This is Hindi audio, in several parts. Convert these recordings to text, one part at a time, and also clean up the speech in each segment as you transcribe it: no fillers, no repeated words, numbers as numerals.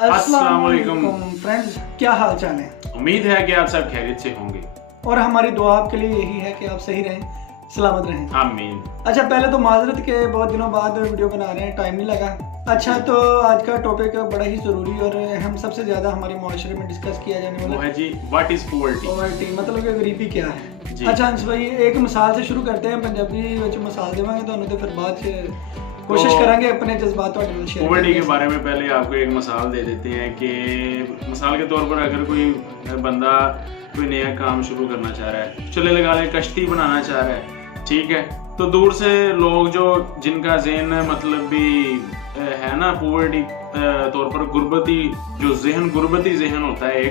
अस्सलाम वालेकुम फ्रेंड्स, क्या हाल चाल है। उम्मीद है कि आप सब खैरियत से होंगे। और हमारी दुआ आपके लिए यही है कि आप सही रहें, सलामत रहें। आमीन। अच्छा, पहले तो माजरत के बहुत दिनों बाद वीडियो बना रहे हैं, टाइम नहीं लगा। अच्छा, तो आज का टॉपिक बड़ा ही ज़रूरी और हम सबसे ज़्यादा हमारे माशरे में डिस्कस किया जाने वाला है जी, व्हाट इज पॉवर्टी। पॉवर्टी मतलब कि गरीबी क्या है। जी। अच्छा अंश भाई, एक मिसाल से शुरू करते हैं। पंजाबी विच मिसाल देवांगे तो तो फिर बाद कोशिश करेंगे अपने जज्बात शेयर पॉवर्टी के बारे में पहले आपको एक मिसाल दे देते हैं कि मिसाल के तौर पर अगर कोई बंदा कोई नया काम शुरू करना चाह रहा है, चले लगा ले कश्ती बनाना चाह रहा है, ठीक है, तो दूर से लोग जो जिनका ज़हन मतलब भी है ना पॉवर्टी तौर पर गुर्बती जो जहन गुर्बती जहन होता है,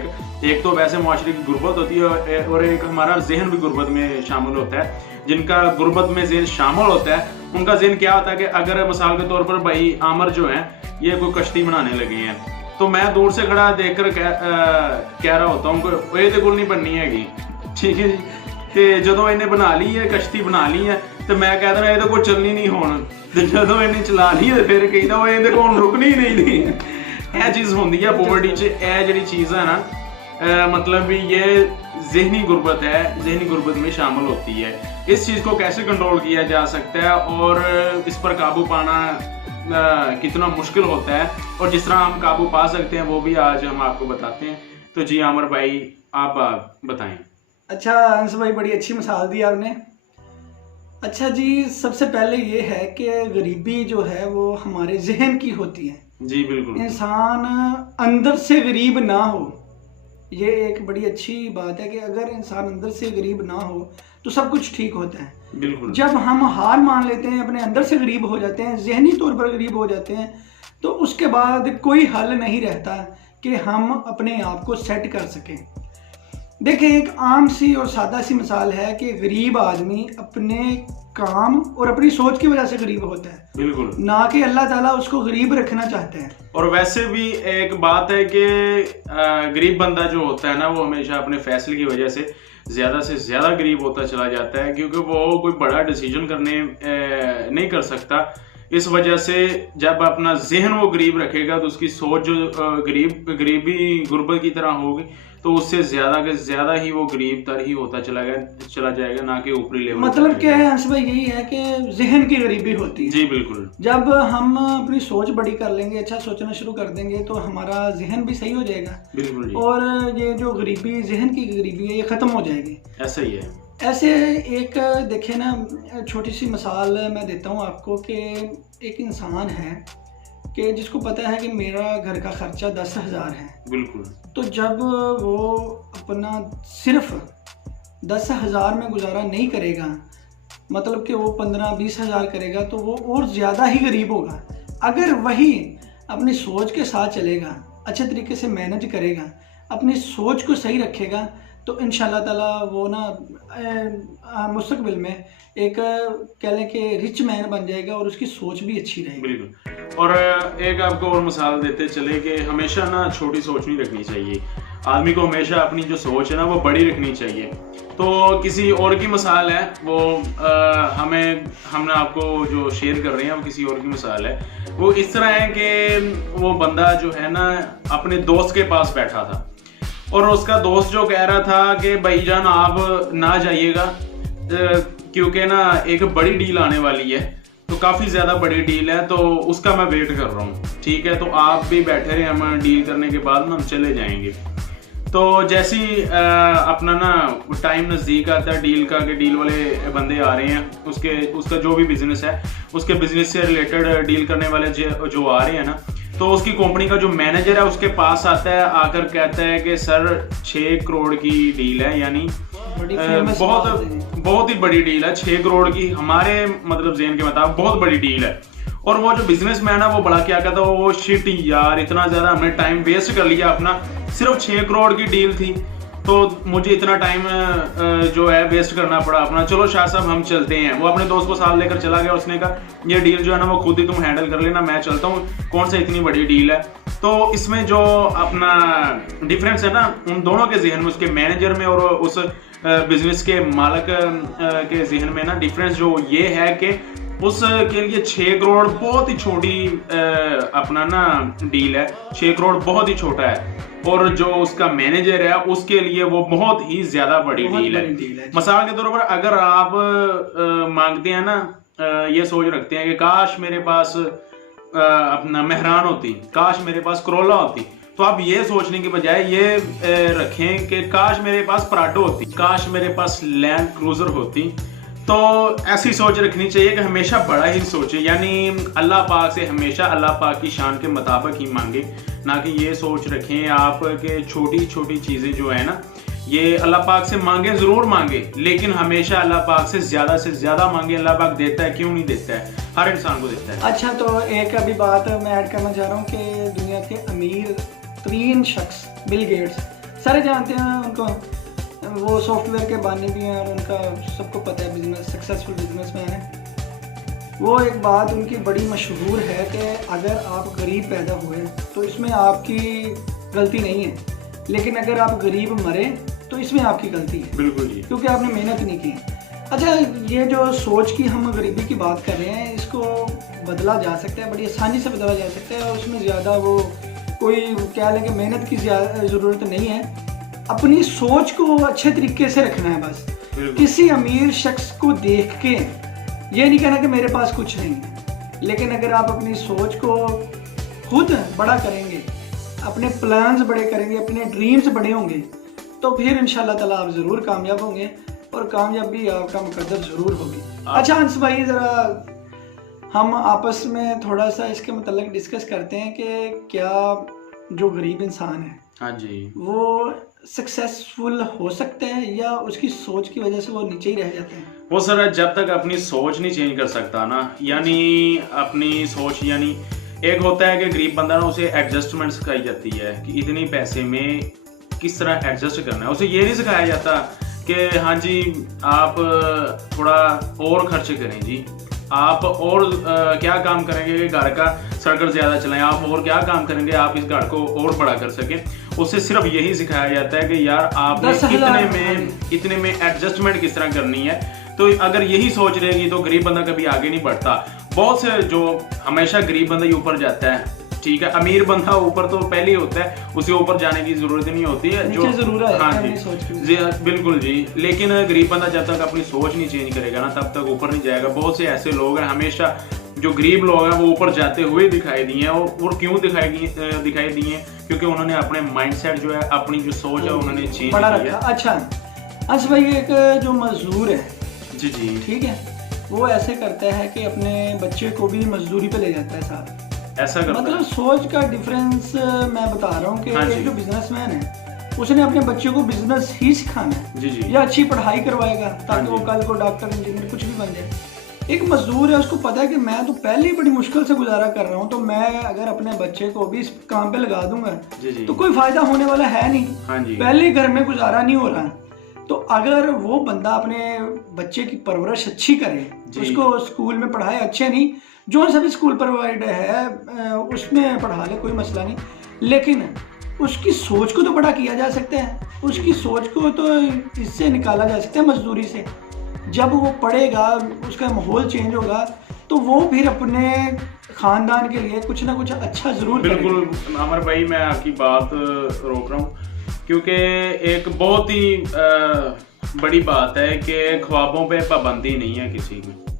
एक तो वैसे मुआशरे की गुर्बत होती है और एक हमारा जहन भी गुर्बत में शामिल होता है। जिनका गुर्बत में जहन शामिल होता है उनका जहन क्या होता है कि अगर मिसाल के तौर पर भाई आमर जो है ये कोई कश्ती बनाने लगे हैं, तो मैं दूर से खड़ा देखकर कह रहा होता हूँ ये तो कुल नहीं बननी हैगी, ठीक है जी। तो जो इन्हें बना ली है कश्ती बना ली है तो मैं कहता ना ये तो कोई चलनी नहीं होना, तो जो इन्हें चला ली है फिर कहता वो ये तो रुकनी ही नहीं थी। यह चीज़ होती है पॉवर्टी च, यह जी चीज़ है ना मतलब भी ये जहनी गुर्बत है, जहनी गुर्बत में शामिल होती है। इस चीज़ को कैसे कंट्रोल किया जा सकता है और इस पर काबू पाना कितना मुश्किल होता है और जिस तरह हम काबू पा सकते हैं वो भी आज हम आपको बताते हैं। तो जी आमर भाई आप बताएं। अच्छा अंश भाई, बड़ी अच्छी मिसाल दी आपने। अच्छा जी, सबसे पहले ये है कि गरीबी जो है वो हमारे जहन की होती है। जी बिल्कुल। इंसान अंदर से गरीब ना हो, ये एक बड़ी अच्छी बात है कि अगर इंसान अंदर से गरीब ना हो तो सब कुछ ठीक होता है। बिल्कुल। जब हम हार मान लेते हैं, अपने अंदर से गरीब हो जाते हैं, जहनी तौर पर गरीब हो जाते हैं, तो उसके बाद कोई हल नहीं रहता कि हम अपने आप को सेट कर सकें। देखें, एक आम सी और सादा सी मिसाल है कि गरीब आदमी अपने काम और अपनी सोच की वजह से गरीब होता है, बिल्कुल, ना कि अल्लाह ताला उसको गरीब रखना चाहते हैं। और वैसे भी एक बात है कि गरीब बंदा जो होता है ना वो हमेशा अपने फैसले की वजह से ज़्यादा गरीब होता चला जाता है, क्योंकि वो कोई बड़ा डिसीजन करने नहीं कर सकता। इस वजह से जब अपना जहन वो गरीब रखेगा तो उसकी सोच जो गरीबी गुर्बत की तरह होगी, तो उससे ज़्यादा ही वो गरीब तर ही होता चला जाएगा, ना कि ऊपरी लेवल। मतलब क्या है अंश भाई, यही है कि जहन की गरीबी होती है। जी बिल्कुल। जब हम अपनी सोच बड़ी कर लेंगे, अच्छा सोचना शुरू कर देंगे, तो हमारा जहन भी सही हो जाएगा। बिल्कुल जी। और ये जो गरीबी, जहन की गरीबी है, ये खत्म हो जाएगी। ऐसा ही है। ऐसे एक देखे ना, छोटी सी मिसाल मैं देता हूँ आपको कि एक इंसान है कि जिसको पता है कि मेरा घर का खर्चा 10,000 है। बिल्कुल। तो जब वो अपना सिर्फ 10,000 में गुजारा नहीं करेगा, मतलब कि वो 15-20 हज़ार करेगा, तो वो और ज़्यादा ही गरीब होगा। अगर वही अपनी सोच के साथ चलेगा, अच्छे तरीके से मैनेज करेगा, अपनी सोच को सही रखेगा, तो इंशाल्लाह ताला वो ना मुस्तकबिल में एक कह लें कि रिच मैन बन जाएगा और उसकी सोच भी अच्छी रहेगी। बिल्कुल। और एक आपको और मिसाल देते चले कि हमेशा ना छोटी सोच नहीं रखनी चाहिए, आदमी को हमेशा अपनी जो सोच है ना वो बड़ी रखनी चाहिए। तो किसी और की मिसाल है वो हमने आपको जो शेयर कर रहे हैं वो किसी और की मिसाल है। वो इस तरह है कि वो बंदा जो है ना अपने दोस्त के पास बैठा था और उसका दोस्त जो कह रहा था कि भाईजान आप ना जाइएगा क्योंकि ना एक बड़ी डील आने वाली है, तो काफ़ी ज़्यादा बड़ी डील है, तो उसका मैं वेट कर रहा हूँ, ठीक है, तो आप भी बैठे रहे, हम डील करने के बाद ना हम चले जाएंगे। तो जैसे ही अपना ना टाइम नज़दीक आता है डील का, कि डील वाले बंदे आ रहे हैं, उसका जो भी बिजनेस है उसके बिजनेस से रिलेटेड डील करने वाले जो आ रहे हैं ना, तो उसकी कंपनी का जो मैनेजर है उसके पास आता है, आकर कहता है कि सर 6 करोड़ की डील है, यानी बहुत ही बड़ी डील है, 6 करोड़ की हमारे मतलब ज़हन के मुताबिक बहुत बड़ी डील है। और वो जो बिजनेसमैन है वो बड़ा क्या कहता है, वो शिट यार इतना ज़्यादा हमने टाइम वेस्ट कर लिया अपना, सिर्फ 6 करोड़ की डील थी तो मुझे इतना टाइम जो है वेस्ट करना पड़ा अपना, चलो शाह साहब हम चलते हैं। वो अपने दोस्त को साथ लेकर चला गया, उसने कहा ये डील जो है ना वो खुद ही तुम हैंडल कर लेना, मैं चलता हूँ, कौन सा इतनी बड़ी डील है। तो इसमें जो अपना डिफरेंस है ना उन दोनों के जहन में, उसके मैनेजर में और उस बिजनेस के मालिक के जहन में ना डिफरेंस जो ये है कि उसके लिए 6 करोड़ बहुत ही छोटी अपना ना डील है। 6 करोड़ बहुत ही छोटा है, और जो उसका मैनेजर है उसके लिए वो बहुत ही ज्यादा बड़ी डील है। मिसाल के तौर पर अगर आप मांगते हैं ना, ये सोच रखते हैं कि काश मेरे पास अपना मेहरान होती, काश मेरे पास करोला होती, तो आप ये सोचने के बजाय ये रखें कि काश मेरे पास पराडो होती, काश मेरे पास लैंड क्रूजर होती। तो ऐसी सोच रखनी चाहिए कि हमेशा बड़ा ही सोचे, यानी अल्लाह पाक से हमेशा अल्लाह पाक की शान के मुताबिक ही मांगे, ना कि ये सोच रखें आप कि छोटी छोटी चीज़ें जो है ना, ये अल्लाह पाक से मांगे, ज़रूर मांगे, लेकिन हमेशा अल्लाह पाक से ज़्यादा मांगे। अल्लाह पाक देता है, क्यों नहीं देता है, हर इंसान को देता है। अच्छा, तो एक अभी बात मैं ऐड करना चाह रहा हूँ कि दुनिया के अमीर तरीन शख्स बिल गेट्स, सारे जानते हैं उनको, वो सॉफ्टवेयर के बानी भी हैं और उनका सबको पता है बिजनेस, सक्सेसफुल बिजनेसमैन है। वो एक बात उनकी बड़ी मशहूर है कि अगर आप गरीब पैदा हुए तो इसमें आपकी गलती नहीं है, लेकिन अगर आप गरीब मरे तो इसमें आपकी गलती है। बिल्कुल जी, क्योंकि आपने मेहनत नहीं की। अच्छा, ये जो सोच की हम गरीबी की बात कर रहे हैं, इसको बदला जा सकता है, बड़ी आसानी से बदला जा सकता है, और उसमें ज़्यादा वो कोई क्या लें कि मेहनत की ज़रूरत नहीं है। अपनी सोच को अच्छे तरीके से रखना है बस। किसी अमीर शख्स को देख के ये नहीं कहना कि मेरे पास कुछ नहीं है, लेकिन अगर आप अपनी सोच को खुद बड़ा करेंगे, अपने प्लान्स बड़े करेंगे, अपने ड्रीम्स बड़े होंगे, तो फिर इंशाल्लाह ताला आप ज़रूर कामयाब होंगे, और कामयाबी आपका मुकद्दर ज़रूर होगी। अच्छा हंस भाई, ज़रा हम आपस में थोड़ा सा इसके मतलब डिस्कस करते हैं कि क्या जो गरीब इंसान है, हाँ जी, वो सक्सेसफुल हो सकते हैं या उसकी सोच की वजह से वो नीचे ही रह जाते हैं? वो सर जब तक अपनी सोच नहीं चेंज कर सकता ना, यानी अपनी सोच, यानी एक होता है कि गरीब बंदा ना, उसे एडजस्टमेंट सिखाई जाती है कि इतने पैसे में किस तरह एडजस्ट करना है। उसे ये नहीं सिखाया जाता कि हाँ जी आप थोड़ा और खर्च करें जी, आप और क्या काम करेंगे कि घर का सर्कल ज़्यादा चलाएं, आप और क्या काम करेंगे आप इस घर को और बड़ा कर सकें। उससे सिर्फ यही सिखाया जाता है कि यार आपने इतने में एडजस्टमेंट किस तरह करनी है। तो अगर यही सोच रहेगी तो गरीब बंदा कभी आगे नहीं बढ़ता। बहुत से जो हमेशा गरीब बंदा ही ऊपर जाता है, ठीक है, अमीर बंदा ऊपर तो पहले ही होता है, उसे ऊपर जाने की जरूरत नहीं होती है, जो जरूर है। हाँ जी, बिल्कुल जी, लेकिन गरीब बंदा जब तक अपनी सोच नहीं चेंज करेगा ना, तब तक ऊपर नहीं जाएगा। बहुत से ऐसे लोग हैं हमेशा जो गरीब लोग हैं वो ऊपर जाते हुए दिखाई दिए हैं, और क्यों दिखाई दिए, क्योंकि उन्होंने अपने माइंडसेट जो है, अपनी जो सोच है उन्होंने चेंज किया। अच्छा अंश भाई, एक जो मजदूर है जी जी, ठीक है, वो ऐसे करता है कि अपने बच्चे को भी मजदूरी पे ले जाता है साथ, ऐसा करता मतलब है। सोच का डिफरेंस मैं बता रहा हूँ कि एक जो बिजनेसमैन है उसने अपने बच्चे को बिजनेस ही सिखाना है जी जी, या अच्छी पढ़ाई करवाएगा ताकि वो कल को डॉक्टर इंजीनियर कुछ भी बन जाए। एक मजदूर है, उसको पता है कि मैं तो पहले ही बड़ी मुश्किल से गुजारा कर रहा हूँ, तो मैं अगर अपने बच्चे को भी इस काम पे लगा दूंगा तो कोई फायदा होने वाला है नहीं। हाँ जी, पहले ही घर में गुजारा नहीं हो रहा, तो अगर वो बंदा अपने बच्चे की परवरिश अच्छी करे, उसको स्कूल में पढ़ाए, अच्छे नहीं जो सा भी स्कूल प्रोवाइड है उसमें पढ़ा ले, कोई मसला नहीं, लेकिन उसकी सोच को तो बड़ा किया जा सकता है, उसकी सोच को तो इससे निकाला जा सकता है मजदूरी से। जब वो पढ़ेगा, उसका माहौल चेंज होगा, तो वो फिर अपने खानदान के लिए कुछ ना कुछ अच्छा जरूर करेगा। बिल्कुल अमर भाई, मैं आपकी बात रोक रहा हूँ, क्योंकि एक बहुत ही बड़ी बात है कि ख्वाबों पे पाबंदी नहीं है,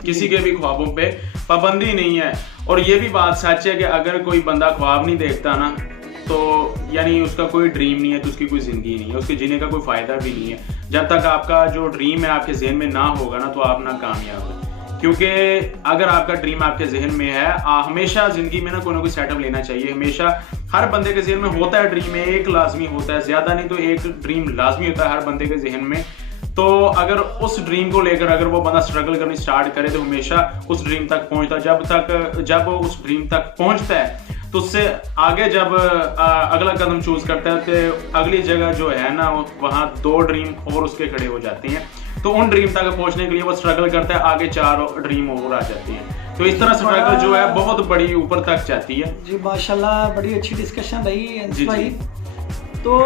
किसी के भी ख्वाबों पे पाबंदी नहीं है। और ये भी बात सच है कि अगर कोई बंदा ख्वाब नहीं देखता ना, तो यानी उसका कोई ड्रीम नहीं है, तो उसकी कोई ज़िंदगी नहीं है, उसके जीने का कोई फ़ायदा भी नहीं है। जब तक आपका जो ड्रीम है आपके जहन में ना होगा ना, तो आप ना कामयाब हो। क्योंकि अगर आपका ड्रीम आपके जहन में है, हमेशा ज़िंदगी में ना कोई सेटअप लेना चाहिए। हमेशा हर बंदे के जहन में होता है ड्रीम, एक लाजमी होता है, ज़्यादा नहीं तो एक ड्रीम लाजमी होता है हर बंदे के जहन में। तो अगर उस ड्रीम को लेकर अगर वो बंदा स्ट्रगल करनी स्टार्ट करे, तो हमेशा उस ड्रीम तक पहुंचता है। जब वो उस ड्रीम तक पहुंचता है, तो उससे आगे जब अगला कदम चूज करता है, तो अगली जगह जो है ना, वहाँ 2 ड्रीम और उसके खड़े हो जाते हैं। तो उन ड्रीम तक पहुंचने के लिए वो स्ट्रगल करता है, आगे 4 ड्रीम और आ जाती हैं। तो इस तरह स्ट्रगल जो है बहुत बड़ी ऊपर तक जाती है। जी माशाल्लाह, बड़ी अच्छी डिस्कशन रही भाई। तो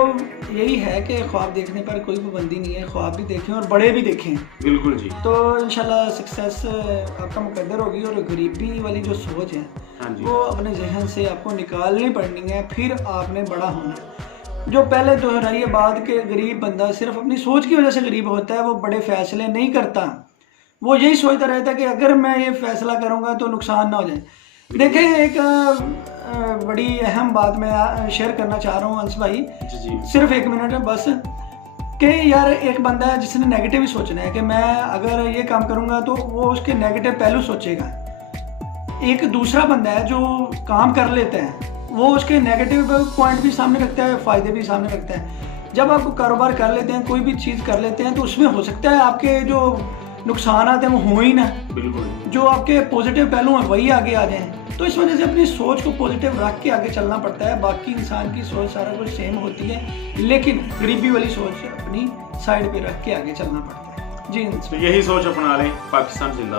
यही है कि ख्वाब देखने पर कोई पाबंदी नहीं है, ख्वाब भी देखें और बड़े भी देखें। बिल्कुल जी। तो इंशाल्लाह सक्सेस आपका मुकद्दर होगी। और गरीबी वाली जो सोच है हाँ जी। वो अपने जहन से आपको निकालनी पड़नी है, फिर आपने बड़ा होना है। जो पहले दोहराइए बात के गरीब बंदा सिर्फ अपनी सोच की वजह से गरीब होता है, वो बड़े फैसले नहीं करता। वो यही सोचता रहता है कि अगर मैं ये फैसला करूँगा तो नुकसान ना हो जाए। देखें, एक बड़ी अहम बात मैं शेयर करना चाह रहा हूँ अंश भाई, जी जी। सिर्फ 1 मिनट है बस। कि यार एक बंदा है जिसने नेगेटिव ही सोचना है कि मैं अगर ये काम करूँगा तो वो उसके नेगेटिव पहलू सोचेगा। एक दूसरा बंदा है जो काम कर लेता है, वो उसके नेगेटिव पॉइंट भी सामने रखता है, फ़ायदे भी सामने रखता है। जब आप कारोबार कर लेते हैं, कोई भी चीज़ कर लेते हैं, तो उसमें हो सकता है आपके जो नुकसान आते हैं वो हो ही ना, बिल्कुल। जो आपके पॉजिटिव पहलू हैं वही आगे आ जाएं। तो इस वजह से अपनी सोच को पॉजिटिव रख के आगे चलना पड़ता है। बाकी इंसान की सोच सारा कुछ सेम होती है, लेकिन गरीबी वाली सोच अपनी साइड पे रख के आगे चलना पड़ता है। जी, तो यही सोच अपना लें। पाकिस्तान जिंदाबाद।